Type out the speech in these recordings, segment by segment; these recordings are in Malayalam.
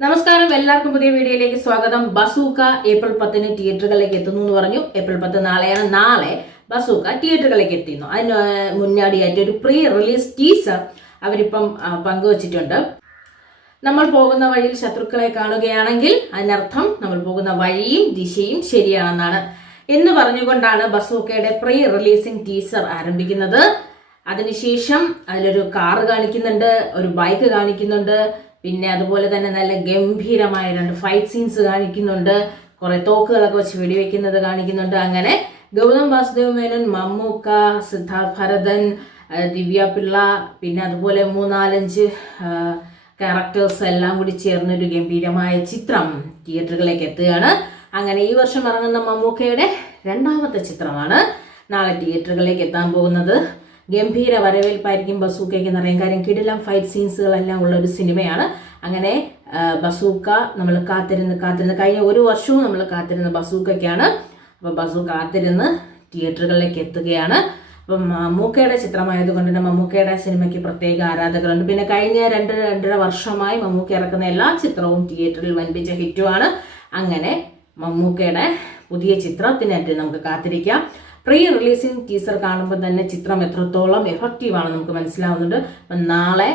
നമസ്കാരം, എല്ലാവർക്കും പുതിയ വീഡിയോയിലേക്ക് സ്വാഗതം. ബസൂക്ക ഏപ്രിൽ 10 തിയേറ്ററുകളിലേക്ക് എത്തുന്നു എന്ന് പറഞ്ഞു. ഏപ്രിൽ 10 നാളെയാണ്. നാളെ ബസൂക്ക തിയേറ്ററുകളിലേക്ക് എത്തുന്നു. അതിന് മുന്നാടിയായിട്ട് ഒരു പ്രീ റിലീസ് ടീസർ അവരിപ്പം പങ്കുവച്ചിട്ടുണ്ട്. നമ്മൾ പോകുന്ന വഴിയിൽ ശത്രുക്കളെ കാണുകയാണെങ്കിൽ അതിനർത്ഥം നമ്മൾ പോകുന്ന വഴിയും ദിശയും ശരിയാണെന്നാണ് എന്ന് പറഞ്ഞുകൊണ്ടാണ് ബസൂക്കയുടെ പ്രീ റിലീസിംഗ് ടീസർ ആരംഭിക്കുന്നത്. അതിനുശേഷം അതിലൊരു കാറ് കാണിക്കുന്നുണ്ട്, ഒരു ബൈക്ക് കാണിക്കുന്നുണ്ട്, പിന്നെ അതുപോലെ തന്നെ നല്ല ഗംഭീരമായ 2 ഫൈറ്റ് സീൻസ് കാണിക്കുന്നുണ്ട്, കുറെ തോക്കുകളൊക്കെ വെച്ച് വെടിവെക്കുന്നത് കാണിക്കുന്നുണ്ട്. അങ്ങനെ ഗൗതം വാസുദേവ് മേനോൻ, മമ്മൂക്ക, സിദ്ധാർത്ഥ് ഭരതൻ, ദിവ്യ പിള്ള, പിന്നെ അതുപോലെ 3-4-5 ക്യാരക്ടേഴ്സ് എല്ലാം കൂടി ചേർന്നൊരു ഗംഭീരമായ ചിത്രം തിയേറ്ററുകളിലേക്ക് എത്തുകയാണ്. അങ്ങനെ ഈ വർഷം ഇറങ്ങുന്ന മമ്മൂക്കയുടെ 2ാമത്തെ ചിത്രമാണ് നാളെ തിയേറ്ററുകളിലേക്ക് എത്താൻ പോകുന്നത്. ഗംഭീര വരവേൽപ്പായിരിക്കും ബസൂക്കയ്ക്ക് എന്നറിയാം. കാര്യം കിടിലം ഫൈറ്റ് സീൻസുകളെല്ലാം ഉള്ള ഒരു സിനിമയാണ്. അങ്ങനെ ബസൂക്ക നമ്മൾ കാത്തിരുന്ന് കഴിഞ്ഞ ഒരു വർഷവും നമ്മൾ കാത്തിരുന്ന ബസൂക്കയ്ക്കാണ്. അപ്പോൾ ബസൂക്ക കാത്തിരുന്ന് തിയേറ്ററുകളിലേക്ക് എത്തുകയാണ്. അപ്പം മമ്മൂക്കയുടെ ചിത്രമായതുകൊണ്ട് തന്നെ മമ്മൂക്കയുടെ സിനിമയ്ക്ക് പ്രത്യേക ആരാധകരുണ്ട്. പിന്നെ കഴിഞ്ഞ 2-2.5 വർഷമായി മമ്മൂക്ക ഇറക്കുന്ന എല്ലാ ചിത്രവും തിയേറ്ററിൽ വൻപിച്ച ഹിറ്റുമാണ്. അങ്ങനെ മമ്മൂക്കയുടെ പുതിയ ചിത്രത്തിനായിട്ട് നമുക്ക് കാത്തിരിക്കാം. പ്രീ റിലീസിംഗ് ടീസർ കാണുമ്പോൾ തന്നെ ചിത്രം എത്രത്തോളം എഫക്റ്റീവാണ് നമുക്ക് മനസ്സിലാവുന്നുണ്ട്. അപ്പം നാളെ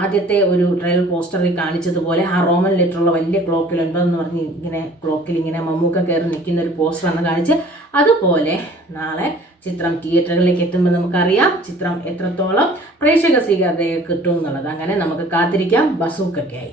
ആദ്യത്തെ ഒരു ട്രയൽ പോസ്റ്ററിൽ കാണിച്ചതുപോലെ ആ റോമൻ ലെറ്ററുള്ള വലിയ ക്ലോക്കിൽ 9 എന്ന് പറഞ്ഞ് ഇങ്ങനെ ക്ലോക്കിൽ ഇങ്ങനെ മമ്മൂക്ക കയറി നിൽക്കുന്ന ഒരു പോസ്റ്ററാണ് കാണിച്ച്. അതുപോലെ നാളെ ചിത്രം തിയേറ്ററുകളിലേക്ക് എത്തുമ്പോൾ നമുക്കറിയാം ചിത്രം എത്രത്തോളം പ്രേക്ഷക സ്വീകാര്യതയെ കിട്ടും എന്നുള്ളത്. അങ്ങനെ നമുക്ക് കാത്തിരിക്കാം ബസൂക്കയ്ക്കായി.